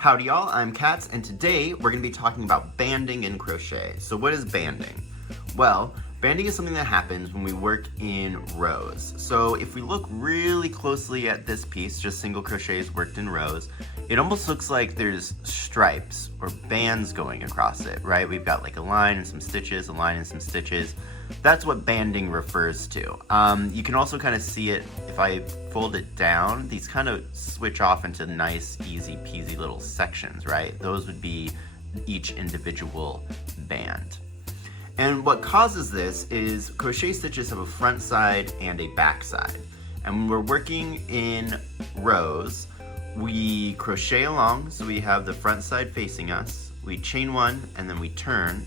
Howdy y'all, I'm Katz, and today we're going to be talking about banding in crochet. So what is banding? Well, banding is something that happens when we work in rows. So if we look really closely at this piece, just single crochets worked in rows, it almost looks like there's stripes or bands going across it, right? We've got like a line and some stitches, a line and some stitches. That's what banding refers to. You can also kind of see it if I fold it down. These kind of switch off into nice, easy peasy little sections, right? Those would be each individual band. And what causes this is crochet stitches have a front side and a back side. And when we're working in rows, we crochet along, so we have the front side facing us, we chain one, and then we turn,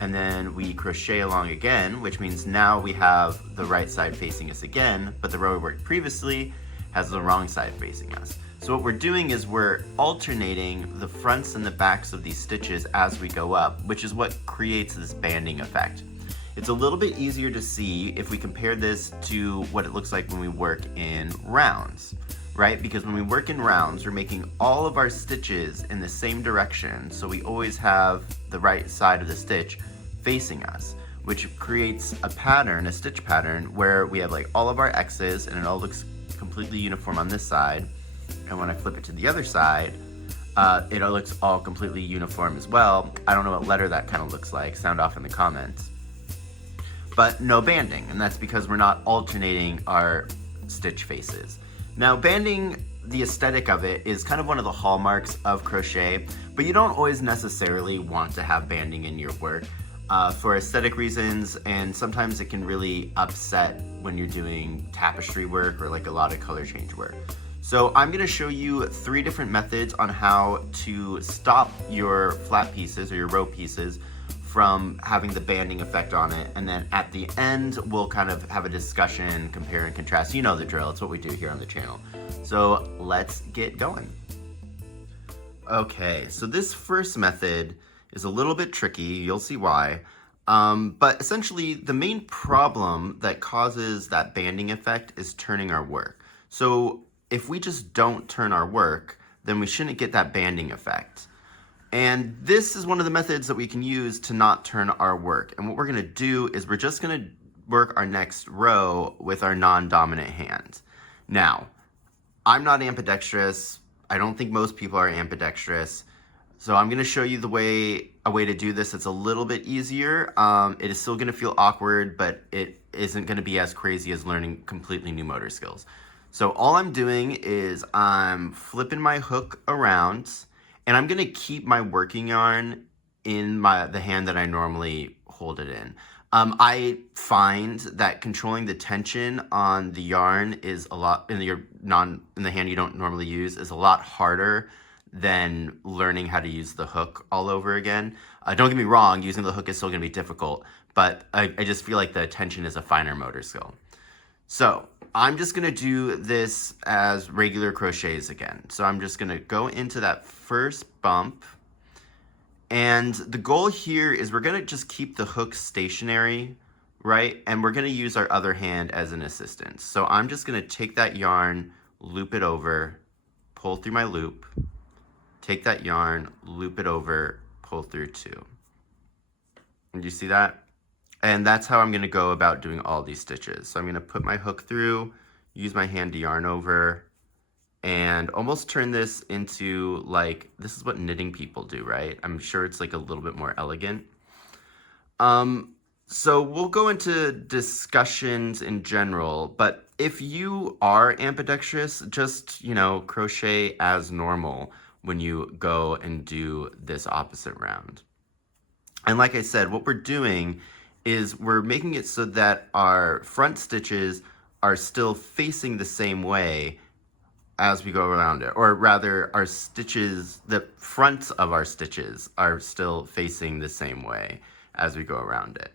and then we crochet along again, which means now we have the right side facing us again, but the row we worked previously has the wrong side facing us. So what we're doing is we're alternating the fronts and the backs of these stitches as we go up, which is what creates this banding effect. It's a little bit easier to see if we compare this to what it looks like when we work in rounds, right? Because when we work in rounds, we're making all of our stitches in the same direction, so we always have the right side of the stitch facing us, which creates a pattern, a stitch pattern, where we have like all of our X's and it all looks completely uniform on this side. And when I flip it to the other side, it looks all completely uniform as well. I don't know what letter that kind of looks like, sound off in the comments. But no banding, and that's because we're not alternating our stitch faces. Now banding, the aesthetic of it is kind of one of the hallmarks of crochet, but you don't always necessarily want to have banding in your work for aesthetic reasons, and sometimes it can really upset when you're doing tapestry work or like a lot of color change work. So I'm gonna show you 3 different methods on how to stop your flat pieces or your row pieces from having the banding effect on it, and then at the end we'll kind of have a discussion, compare and contrast. You know the drill, it's what we do here on the channel. So let's get going. Okay, so this first method is a little bit tricky, you'll see why. But essentially the main problem that causes that banding effect is turning our work. So if we just don't turn our work, then we shouldn't get that banding effect. And this is one of the methods that we can use to not turn our work. And what we're gonna do is we're just gonna work our next row with our non-dominant hand. Now, I'm not ambidextrous. I don't think most people are ambidextrous. So I'm gonna show you a way to do this that's a little bit easier. It is still gonna feel awkward, but it isn't gonna be as crazy as learning completely new motor skills. So all I'm doing is I'm flipping my hook around, and I'm gonna keep my working yarn in the hand that I normally hold it in. I find that controlling the tension on the yarn is a lot, in the hand you don't normally use, is a lot harder than learning how to use the hook all over again. Don't get me wrong, using the hook is still gonna be difficult, but I just feel like the tension is a finer motor skill. So I'm just gonna do this as regular crochets again. So I'm just gonna go into that first bump, and the goal here is we're gonna just keep the hook stationary, right? And we're gonna use our other hand as an assistant. So I'm just gonna take that yarn, loop it over, pull through my loop, take that yarn, loop it over, pull through 2. And you see that? And that's how I'm gonna go about doing all these stitches. So I'm gonna put my hook through, use my hand to yarn over, and almost turn this into like, this is what knitting people do, right? I'm sure it's like a little bit more elegant. So we'll go into discussions in general, but if you are ambidextrous, just, crochet as normal when you go and do this opposite round. And like I said, what we're doing is we're making it so that our front stitches are still facing the same way as we go around it, or rather our stitches, the fronts of our stitches are still facing the same way as we go around it.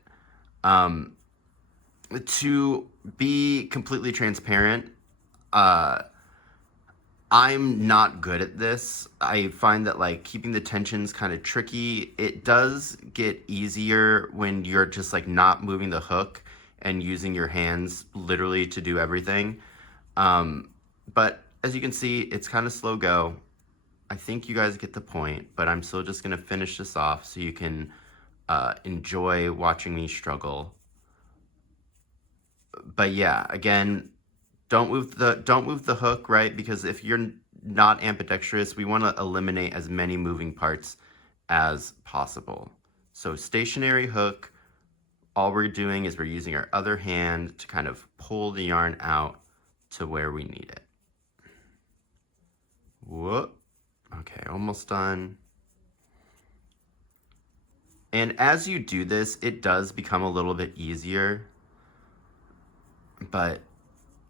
To be completely transparent, I'm not good at this. I find that like keeping the tensions kind of tricky. It does get easier when you're just like not moving the hook and using your hands literally to do everything. But as you can see, it's kind of slow go. I think you guys get the point, but I'm still just gonna finish this off so you can enjoy watching me struggle. But yeah, again, don't move the hook, right? Because if you're not ambidextrous, we want to eliminate as many moving parts as possible. So stationary hook, all we're doing is we're using our other hand to kind of pull the yarn out to where we need it. Whoop. Okay, almost done. And as you do this, it does become a little bit easier, but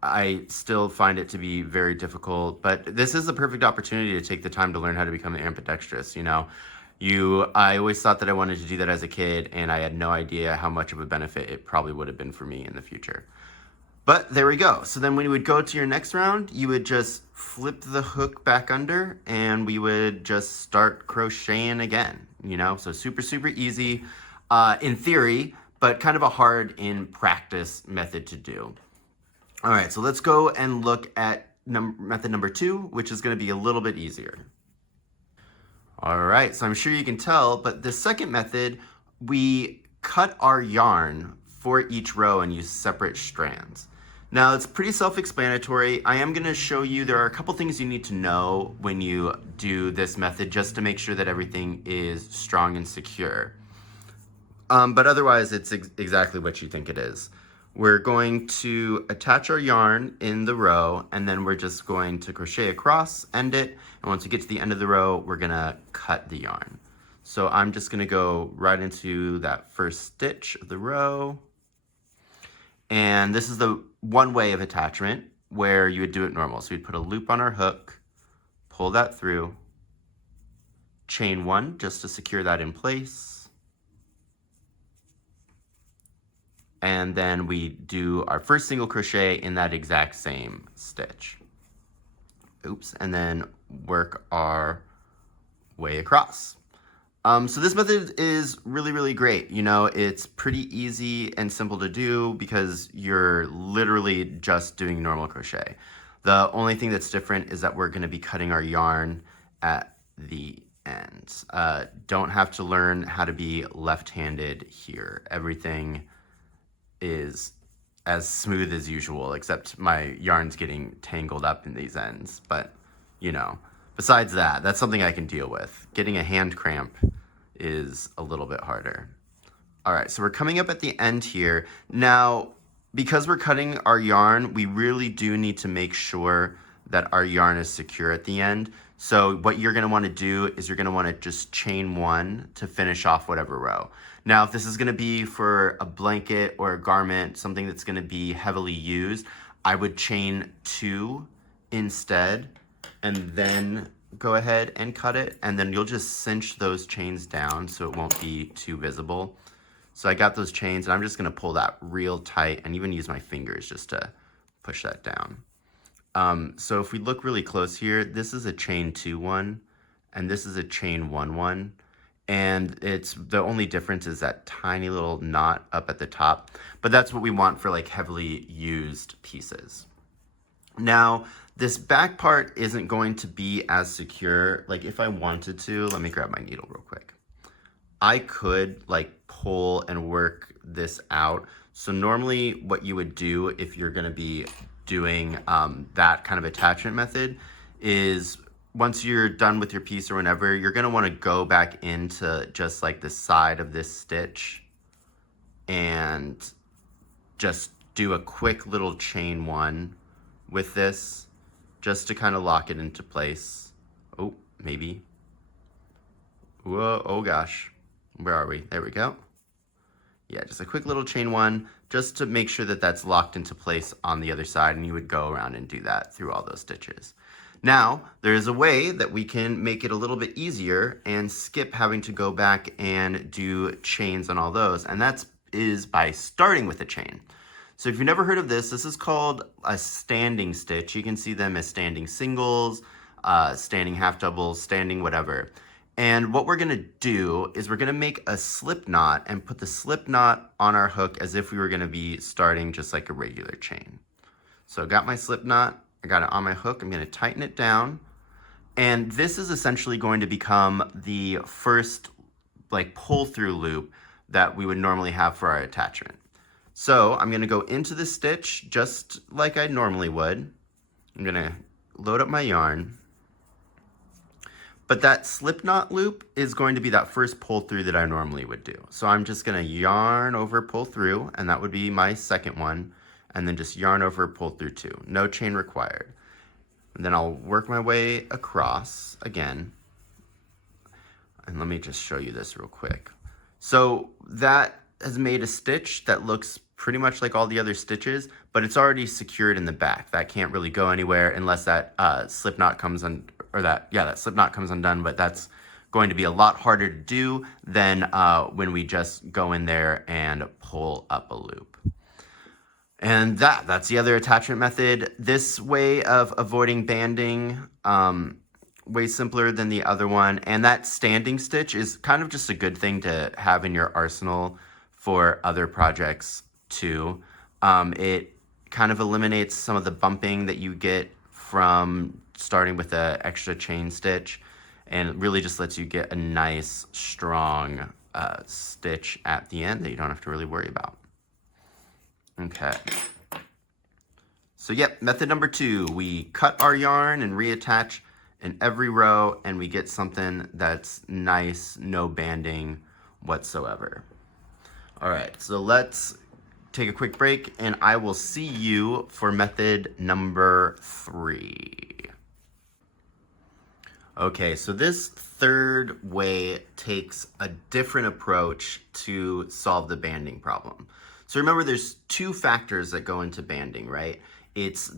I still find it to be very difficult. But this is the perfect opportunity to take the time to learn how to become ambidextrous, you know? I always thought that I wanted to do that as a kid, and I had no idea how much of a benefit it probably would have been for me in the future. But there we go. So then when you would go to your next round, you would just flip the hook back under and we would just start crocheting again, you know? So super, super easy in theory, but kind of a hard in practice method to do. All right, so let's go and look at method number 2, which is gonna be a little bit easier. All right, so I'm sure you can tell, but the second method, we cut our yarn for each row and use separate strands. Now, it's pretty self-explanatory. I am gonna show you, there are a couple things you need to know when you do this method just to make sure that everything is strong and secure. But otherwise, it's exactly what you think it is. We're going to attach our yarn in the row, and then we're just going to crochet across, end it, and once we get to the end of the row, we're gonna cut the yarn. So I'm just gonna go right into that first stitch of the row. And this is the one way of attachment where you would do it normal. So we'd put a loop on our hook, pull that through, chain 1 just to secure that in place. And then we do our first single crochet in that exact same stitch. Oops, and then work our way across. So this method is really, really great. You know, it's pretty easy and simple to do because you're literally just doing normal crochet. The only thing that's different is that we're gonna be cutting our yarn at the end. Don't have to learn how to be left-handed here. Everything is as smooth as usual, except my yarn's getting tangled up in these ends. But, you know, besides that, that's something I can deal with. Getting a hand cramp is a little bit harder. All right, so we're coming up at the end here. Now, because we're cutting our yarn, we really do need to make sure that our yarn is secure at the end. So what you're gonna wanna do is you're gonna wanna just chain 1 to finish off whatever row. Now, if this is gonna be for a blanket or a garment, something that's gonna be heavily used, I would chain 2 instead, and then go ahead and cut it, and then you'll just cinch those chains down so it won't be too visible. So I got those chains, and I'm just gonna pull that real tight and even use my fingers just to push that down. So if we look really close here, this is a chain 2 1, and this is a chain 1 1. And it's the only difference is that tiny little knot up at the top, but that's what we want for like heavily used pieces. Now, this back part isn't going to be as secure. Like if I wanted to, let me grab my needle real quick. I could like pull and work this out. So normally what you would do if you're gonna be doing that kind of attachment method is once you're done with your piece or whenever, you're gonna wanna go back into just like the side of this stitch and just do a quick little chain 1 with this just to kind of lock it into place. Oh, maybe. Whoa, oh gosh. Where are we? There we go. Yeah, just a quick little chain 1 just to make sure that that's locked into place on the other side, and you would go around and do that through all those stitches. Now, there is a way that we can make it a little bit easier and skip having to go back and do chains on all those, and that is by starting with a chain. So if you've never heard of this, this is called a standing stitch. You can see them as standing singles, standing half doubles, standing whatever. And what we're gonna do is we're gonna make a slip knot and put the slip knot on our hook as if we were gonna be starting just like a regular chain. So I got my slip knot, I got it on my hook, I'm gonna tighten it down, And this is essentially going to become the first like pull through loop that we would normally have for our attachment. So I'm going to go into the stitch just like I normally would. I'm going to load up my yarn. But that slip knot loop is going to be that first pull through that I normally would do. So I'm just going to yarn over, pull through, and that would be my second one. And then just yarn over, pull through 2. No chain required. And then I'll work my way across again. And let me just show you this real quick. So that has made a stitch that looks pretty much like all the other stitches, but it's already secured in the back. That can't really go anywhere unless that slip knot comes on, or that slip knot comes undone, but that's going to be a lot harder to do than when we just go in there and pull up a loop. And that's the other attachment method. This way of avoiding banding, way simpler than the other one. And that standing stitch is kind of just a good thing to have in your arsenal for other projects too. It kind of eliminates some of the bumping that you get from starting with an extra chain stitch, and it really just lets you get a nice strong stitch at the end that you don't have to really worry about. Okay. So yep, method number 2, we cut our yarn and reattach in every row, and we get something that's nice, no banding whatsoever. All right, so let's take a quick break, and I will see you for method number 3. Okay, so this third way takes a different approach to solve the banding problem. So remember, there's 2 factors that go into banding, right? It's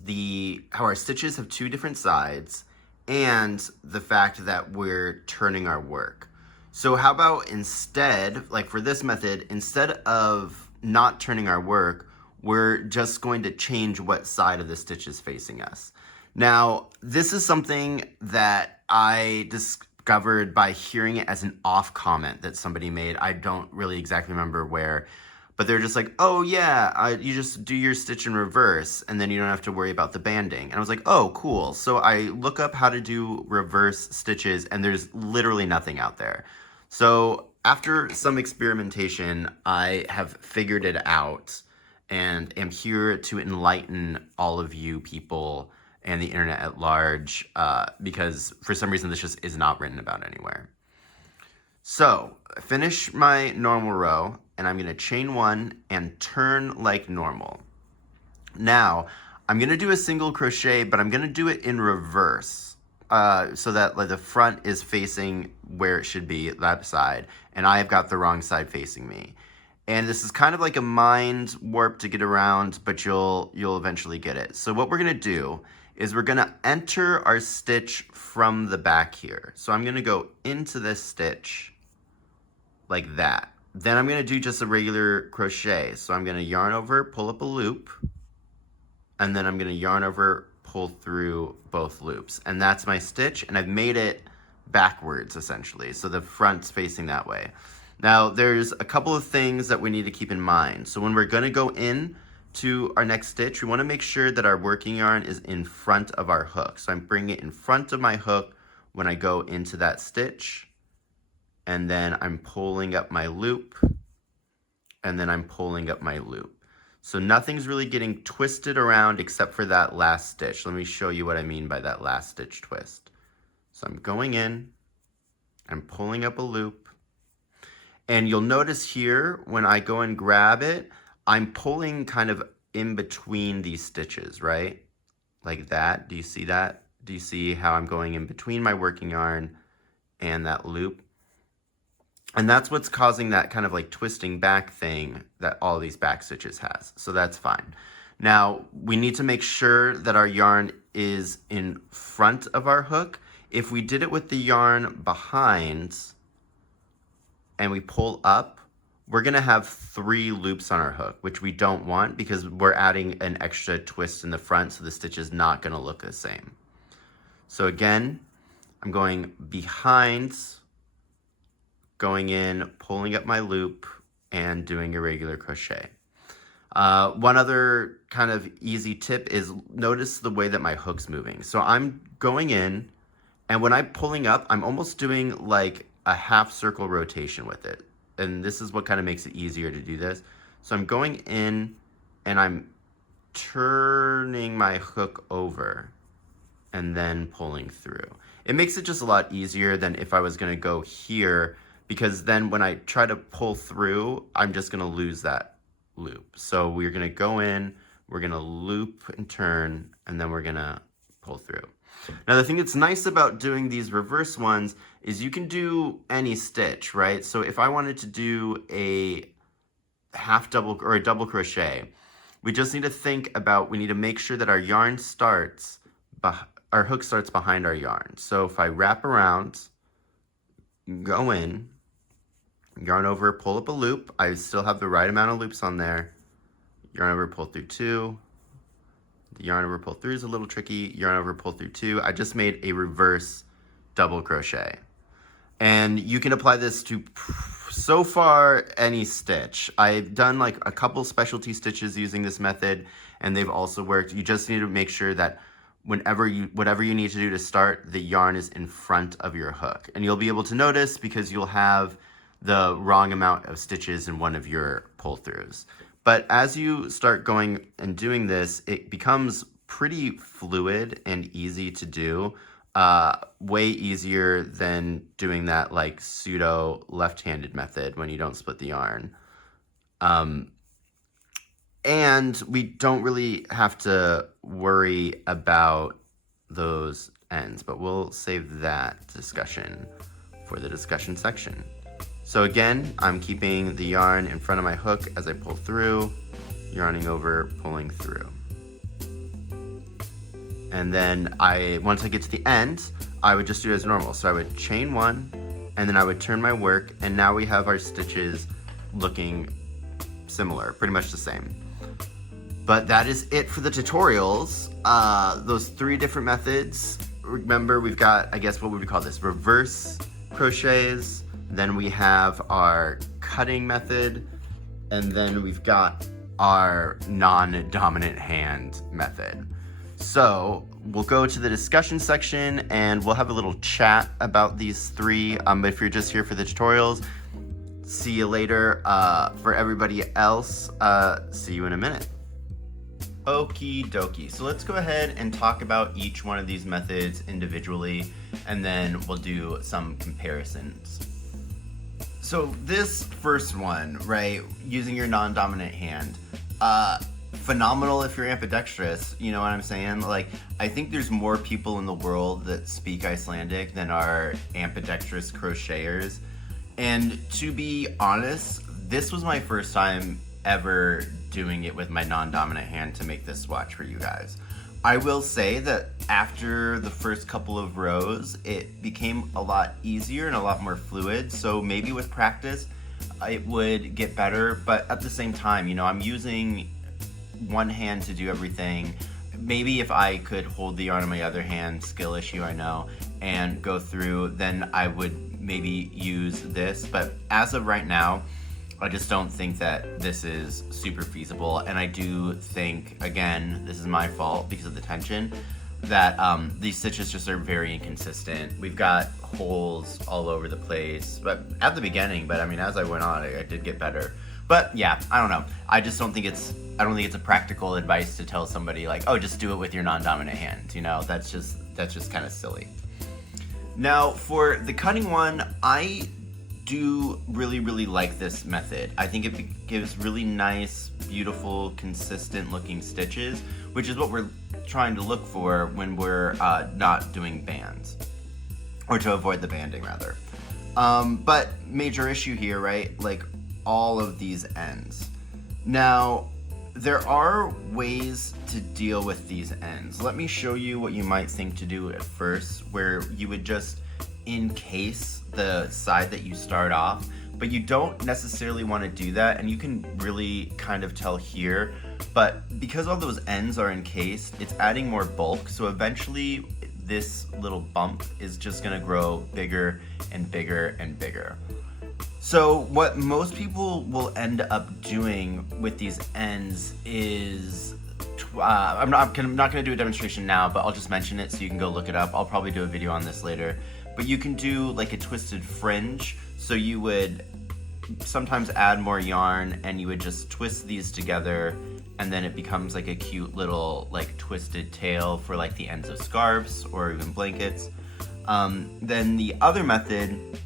how our stitches have 2 different sides, and the fact that we're turning our work. So how about instead, like for this method, instead of not turning our work, we're just going to change what side of the stitch is facing us. Now, this is something that I discovered by hearing it as an off comment that somebody made. I don't really exactly remember where, but they're just like, oh yeah, you just do your stitch in reverse and then you don't have to worry about the banding. And I was like, oh, cool. So I look up how to do reverse stitches and there's literally nothing out there. So after some experimentation, I have figured it out and am here to enlighten all of you people and the internet at large, because for some reason this just is not written about anywhere. So finish my normal row, and I'm gonna chain 1 and turn like normal. Now, I'm gonna do a single crochet, but I'm gonna do it in reverse, so that like the front is facing where it should be, that side, and I've got the wrong side facing me. And this is kind of like a mind warp to get around, but you'll eventually get it. So what we're gonna do is we're gonna enter our stitch from the back here. So I'm gonna go into this stitch like that. Then I'm gonna do just a regular crochet. So I'm gonna yarn over, pull up a loop, and then I'm gonna yarn over, pull through both loops. And that's my stitch, and I've made it backwards essentially. So the front's facing that way. Now there's a couple of things that we need to keep in mind. So when we're gonna go in to our next stitch, we wanna make sure that our working yarn is in front of our hook. So I'm bringing it in front of my hook when I go into that stitch, and then I'm pulling up my loop, and then I'm pulling up my loop. So nothing's really getting twisted around except for that last stitch. Let me show you what I mean by that last stitch twist. So I'm going in, I'm pulling up a loop, and you'll notice here when I go and grab it, I'm pulling kind of in between these stitches, right? Like that. Do you see that? Do you see how I'm going in between my working yarn and that loop? And that's what's causing that kind of like twisting back thing that all these back stitches has. So that's fine. Now, we need to make sure that our yarn is in front of our hook. If we did it with the yarn behind and we pull up, we're gonna have 3 loops on our hook, which we don't want because we're adding an extra twist in the front, so the stitch is not gonna look the same. So again, I'm going behind, going in, pulling up my loop, and doing a regular crochet. One other kind of easy tip is notice the way that my hook's moving. So I'm going in, And when I'm pulling up, I'm almost doing like a half circle rotation with it. And this is what kind of makes it easier to do this. So I'm going in and I'm turning my hook over and then pulling through. It makes it just a lot easier than if I was gonna go here, because then when I try to pull through, I'm just gonna lose that loop. So we're gonna go in, we're gonna loop and turn, and then we're gonna pull through. Now the thing that's nice about doing these reverse ones is you can do any stitch, right? So if I wanted to do a half double or a double crochet, we just need to think about, we need to make sure that our yarn starts, our hook starts behind our yarn. So if I wrap around, go in, yarn over, pull up a loop, I still have the right amount of loops on there, yarn over, pull through 2, the yarn over, pull through is a little tricky, yarn over, pull through 2. I just made a reverse double crochet. And you can apply this to, so far, any stitch. I've done like a couple specialty stitches using this method, and they've also worked. You just need to make sure that whatever you need to do to start, the yarn is in front of your hook. And you'll be able to notice because you'll have the wrong amount of stitches in one of your pull-throughs. But as you start going and doing this, it becomes pretty fluid and easy to do. Way easier than doing that like pseudo left-handed method when you don't split the yarn. And we don't really have to worry about those ends, but we'll save that discussion for the discussion section. So again, I'm keeping the yarn in front of my hook as I pull through, yarning over, pulling through. And then once I get to the end, I would just do it as normal. So I would chain 1, and then I would turn my work, and now we have our stitches looking similar, pretty much the same. But that is it for the tutorials. Those 3 different methods. Remember, we've got, I guess, what would we call this? Reverse crochets. Then we have our cutting method, and then we've got our non-dominant hand method. So we'll go to the discussion section and we'll have a little chat about these 3. But if you're just here for the tutorials, see you later. For everybody else, see you in a minute. Okie dokie. So let's go ahead and talk about each one of these methods individually, and then we'll do some comparisons. So this first one, right, using your non-dominant hand, phenomenal if you're ambidextrous, you know what I'm saying? Like, I think there's more people in the world that speak Icelandic than are ambidextrous crocheters. And to be honest, this was my first time ever doing it with my non-dominant hand to make this swatch for you guys. I will say that after the first couple of rows, it became a lot easier and a lot more fluid. So maybe with practice, it would get better. But at the same time, you know, I'm using one hand to do everything. Maybe if I could hold the yarn in my other hand, skill issue, I know, and go through, then I would maybe use this. But as of right now, I just don't think that this is super feasible. And I do think, again, this is my fault because of the tension, that these stitches just are very inconsistent. We've got holes all over the place, but at the beginning, but I mean, as I went on, I did get better. But yeah, I don't know. I just don't think it's a practical advice to tell somebody like, oh, just do it with your non-dominant hand. You know, that's just kind of silly. Now for the cutting one, I do really like this method. I think it gives really nice, beautiful, consistent looking stitches, which is what we're trying to look for when we're not doing bands, or to avoid the banding rather. But major issue here, right? Like all of these ends. Now, there are ways to deal with these ends. Let me show you what you might think to do at first, where you would just encase the side that you start off, but you don't necessarily want to do that, and you can really kind of tell here, but because all those ends are encased, it's adding more bulk, so eventually this little bump is just going to grow bigger and bigger and bigger. So what most people will end up doing with these ends is I'm not going to do a demonstration now, but I'll just mention it so you can go look it up. I'll probably do a video on this later. But you can do like a twisted fringe. So you would sometimes add more yarn and you would just twist these together, and then it becomes like a cute little like twisted tail for like the ends of scarves or even blankets. Then the other method,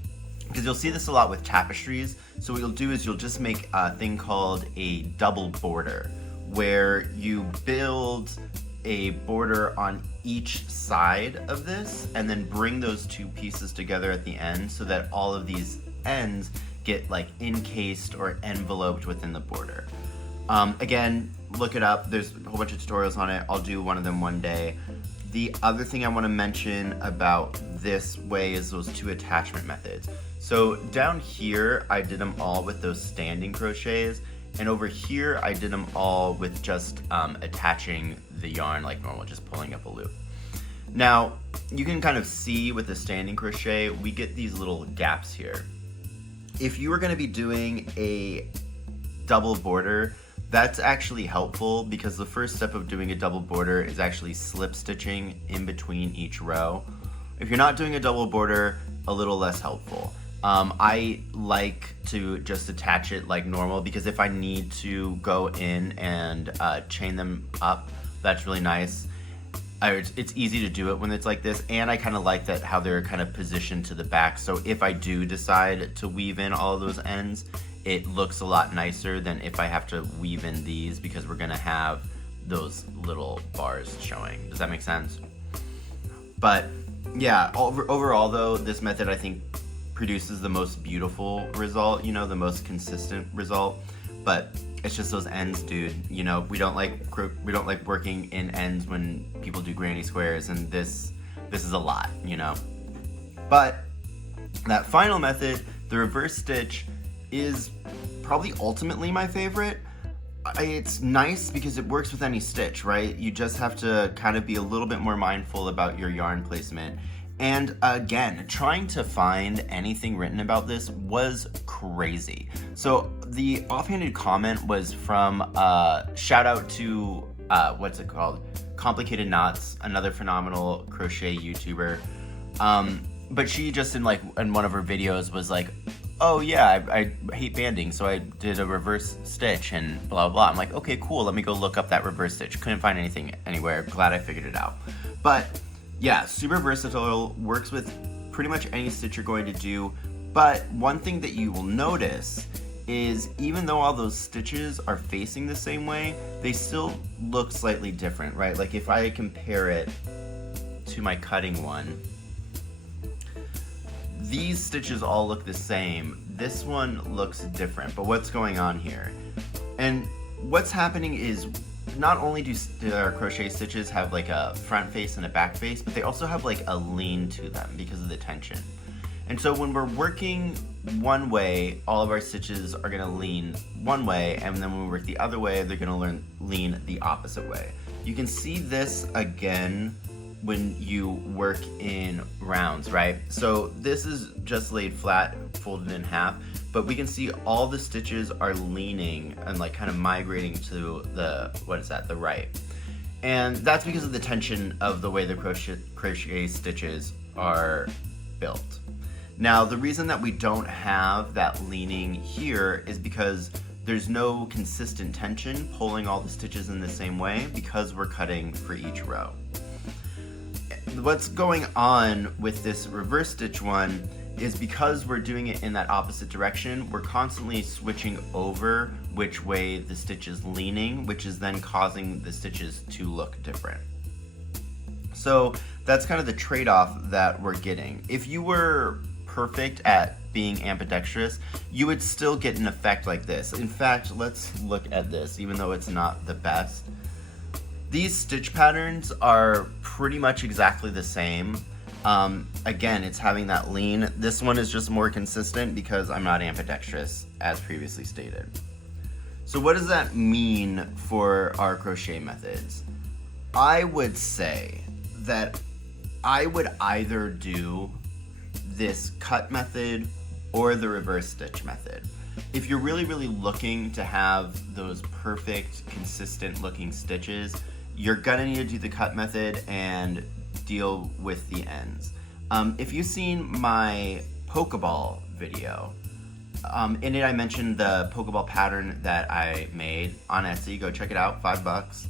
because you'll see this a lot with tapestries, so what you'll do is you'll just make a thing called a double border, where you build a border on each side of this and then bring those two pieces together at the end so that all of these ends get like encased or enveloped within the border. Again, look it up. There's a whole bunch of tutorials on it. I'll do one of them one day. The other thing I want to mention about this way is those two attachment methods. So down here, I did them all with those standing crochets, and over here, I did them all with just attaching the yarn like normal, just pulling up a loop. Now, you can kind of see with the standing crochet, we get these little gaps here. If you were going to be doing a double border, that's actually helpful because the first step of doing a double border is actually slip stitching in between each row. If you're not doing a double border, a little less helpful. I like to just attach it like normal because if I need to go in and chain them up, that's really nice. It's easy to do it when it's like this, and I kind of like that how they're kind of positioned to the back, so if I do decide to weave in all of those ends, it looks a lot nicer than if I have to weave in these because we're gonna have those little bars showing. Does that make sense? But yeah, overall though, this method I think produces the most beautiful result, you know, the most consistent result, but it's just those ends, dude. You know, we don't like working in ends when people do granny squares, and this is a lot, you know. But that final method, the reverse stitch, is probably ultimately my favorite. It's nice because it works with any stitch, right? You just have to kind of be a little bit more mindful about your yarn placement. And again, trying to find anything written about this was crazy. So the offhanded comment was from shout out to what's it called? Complicated Knots, another phenomenal crochet YouTuber. But she just in one of her videos was like, oh yeah, I hate banding, so I did a reverse stitch and blah blah. I'm like, okay, cool, let me go look up that reverse stitch. Couldn't find anything anywhere. Glad I figured it out. But yeah, super versatile, works with pretty much any stitch you're going to do. But one thing that you will notice is even though all those stitches are facing the same way, they still look slightly different, right? Like if I compare it to my cutting one, these stitches all look the same. This one looks different, but what's going on here? And what's happening is not only do our crochet stitches have like a front face and a back face, but they also have like a lean to them because of the tension. And so when we're working one way, all of our stitches are gonna lean one way, and then when we work the other way, they're gonna lean the opposite way. You can see this again when you work in rounds, right? So this is just laid flat, folded in half, but we can see all the stitches are leaning and like kind of migrating to the, the right. And that's because of the tension of the way the crochet stitches are built. Now, the reason that we don't have that leaning here is because there's no consistent tension pulling all the stitches in the same way because we're cutting for each row. What's going on with this reverse stitch one is because we're doing it in that opposite direction, we're constantly switching over which way the stitch is leaning, which is then causing the stitches to look different. So that's kind of the trade-off that we're getting. If you were perfect at being ambidextrous, you would still get an effect like this. In fact, let's look at this, even though it's not the best. These stitch patterns are pretty much exactly the same. Again, it's having that lean. This one is just more consistent because I'm not ambidextrous, as previously stated. So what does that mean for our crochet methods? I would say that I would either do this cut method or the reverse stitch method. If you're really looking to have those perfect, consistent looking stitches, you're gonna need to do the cut method and deal with the ends. If you've seen my Pokeball video, in it I mentioned the Pokeball pattern that I made on Etsy. Go check it out, $5.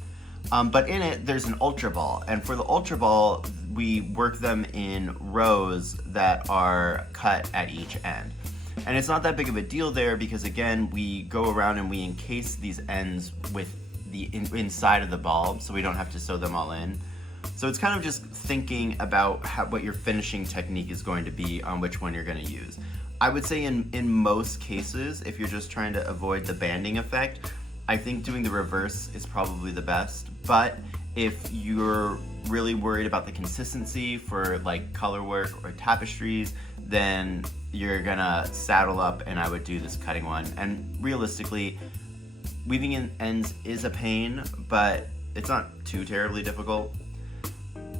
But in it, there's an Ultra Ball, and for the Ultra Ball, we work them in rows that are cut at each end. And it's not that big of a deal there because, again, we go around and we encase these ends with the inside of the ball, so we don't have to sew them all in. So it's kind of just thinking about what your finishing technique is going to be on which one you're going to use. I would say in most cases, if you're just trying to avoid the banding effect, I think doing the reverse is probably the best. But if you're really worried about the consistency for like color work or tapestries, then you're gonna saddle up and I would do this cutting one. And realistically, weaving in ends is a pain, but it's not too terribly difficult.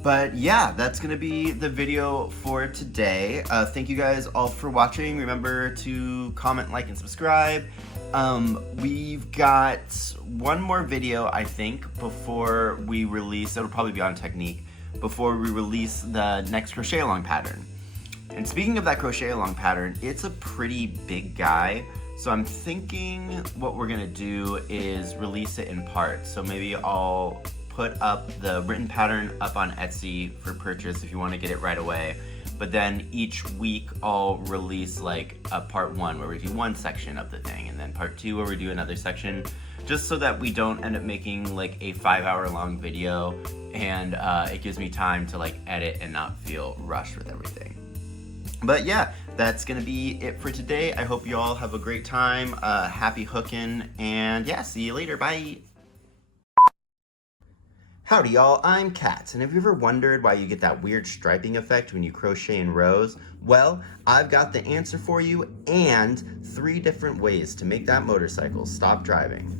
But yeah, that's gonna be the video for today. Thank you guys all for watching. Remember to comment, like, and subscribe. We've got one more video, I think, before we release, it'll probably be on technique, before we release the next crochet along pattern. And speaking of that crochet along pattern, it's a pretty big guy. So I'm thinking what we're gonna do is release it in parts. So maybe I'll put up the written pattern up on Etsy for purchase if you want to get it right away. But then each week I'll release like a part 1 where we do one section of the thing, and then part 2 where we do another section, just so that we don't end up making like a 5-hour long video, and it gives me time to like edit and not feel rushed with everything. But yeah, that's gonna be it for today. I hope you all have a great time, happy hooking, and yeah, see you later, bye! Howdy y'all, I'm Kat, and have you ever wondered why you get that weird striping effect when you crochet in rows? Well, I've got the answer for you and 3 different ways to make that motorcycle stop driving.